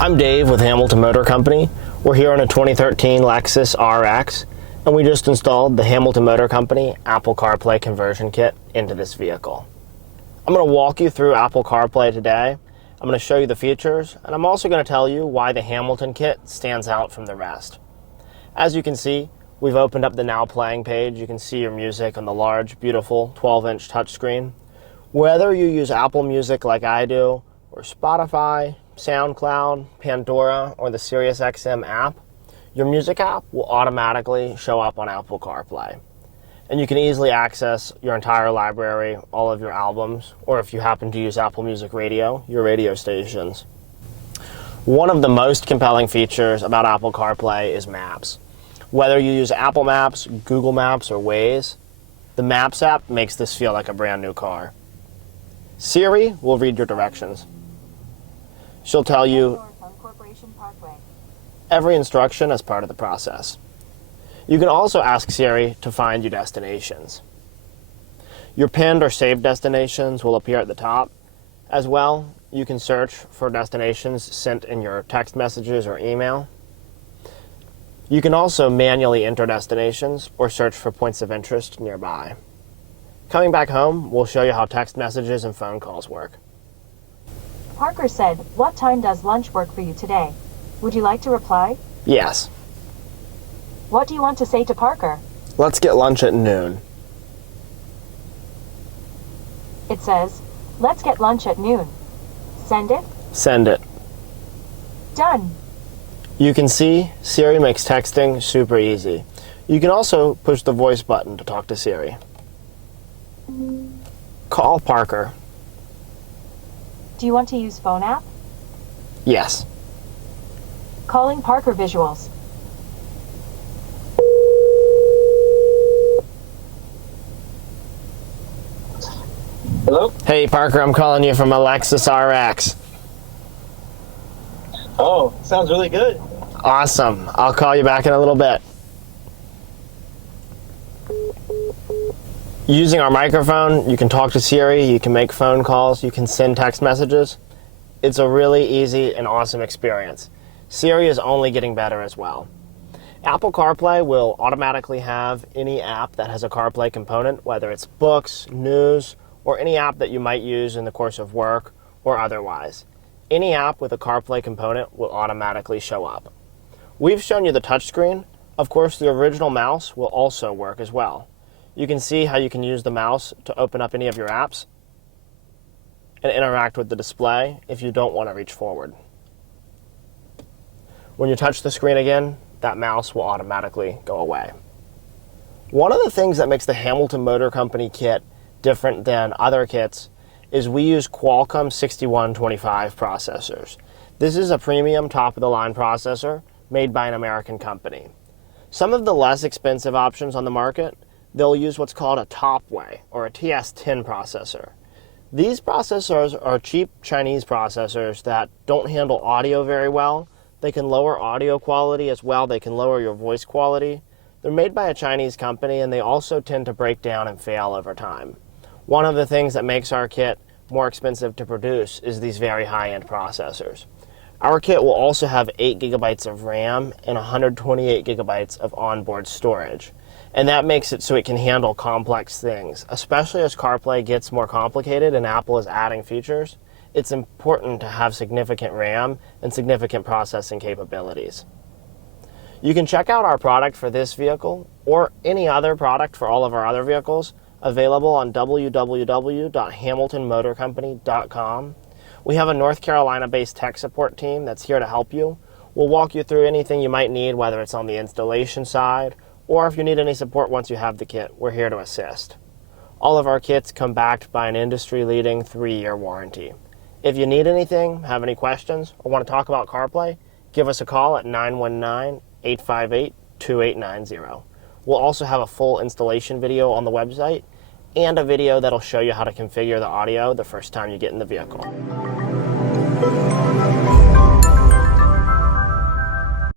I'm Dave with Hamilton Motor Company. We're here on a 2013 Lexus RX, and we just installed the Hamilton Motor Company Apple CarPlay conversion kit into this vehicle. I'm going to walk you through Apple CarPlay today. I'm going to show you the features, and I'm also going to tell you why the Hamilton kit stands out from the rest. As you can see, we've opened up the Now Playing page. You can see your music on the large, beautiful 12-inch touchscreen. Whether you use Apple Music like I do, or Spotify, SoundCloud, Pandora, or the SiriusXM app, your music app will automatically show up on Apple CarPlay. And you can easily access your entire library, all of your albums, or if you happen to use Apple Music Radio, your radio stations. One of the most compelling features about Apple CarPlay is Maps. Whether you use Apple Maps, Google Maps, or Waze, the Maps app makes this feel like a brand new car. Siri will read your directions. She'll tell you every instruction as part of the process. You can also ask Siri to find you destinations. Your pinned or saved destinations will appear at the top. As well, you can search for destinations sent in your text messages or email. You can also manually enter destinations or search for points of interest nearby. Coming back home, we'll show you how text messages and phone calls work. Parker said, "What time does lunch work for you today? Would you like to reply?" Yes. What do you want to say to Parker? Let's get lunch at noon. It says, "Let's get lunch at noon." Send it? Send it. Done. You can see Siri makes texting super easy. You can also push the voice button to talk to Siri. Call Parker. Do you want to use phone app? Yes. Calling Parker visuals. Hello? Hey Parker, I'm calling you from a Lexus RX. Oh, sounds really good. Awesome. I'll call you back in a little bit. Using our microphone, you can talk to Siri, you can make phone calls, you can send text messages. It's a really easy and awesome experience. Siri is only getting better as well. Apple CarPlay will automatically have any app that has a CarPlay component, whether it's books, news, or any app that you might use in the course of work or otherwise. Any app with a CarPlay component will automatically show up. We've shown you the touchscreen. Of course, the original mouse will also work as well. You can see how you can use the mouse to open up any of your apps and interact with the display if you don't want to reach forward. When you touch the screen again, that mouse will automatically go away. One of the things that makes the Hamilton Motor Company kit different than other kits is we use Qualcomm 6125 processors. This is a premium top-of-the-line processor made by an American company. Some of the less expensive options on the market, they'll use what's called a Topway or a TS10 processor. These processors are cheap Chinese processors that don't handle audio very well. They can lower audio quality as well. They can lower your voice quality. They're made by a Chinese company and they also tend to break down and fail over time. One of the things that makes our kit more expensive to produce is these very high-end processors. Our kit will also have 8 gigabytes of RAM and 128 gigabytes of onboard storage. And that makes it so it can handle complex things. Especially as CarPlay gets more complicated and Apple is adding features, it's important to have significant RAM and significant processing capabilities. You can check out our product for this vehicle or any other product for all of our other vehicles available on www.hamiltonmotorcompany.com. We have a North Carolina-based tech support team that's here to help you. We'll walk you through anything you might need, whether it's on the installation side, or if you need any support once you have the kit, we're here to assist. All of our kits come backed by an industry-leading 3-year warranty. If you need anything, have any questions, or want to talk about CarPlay, give us a call at 919-858-2890. We'll also have a full installation video on the website and a video that'll show you how to configure the audio the first time you get in the vehicle.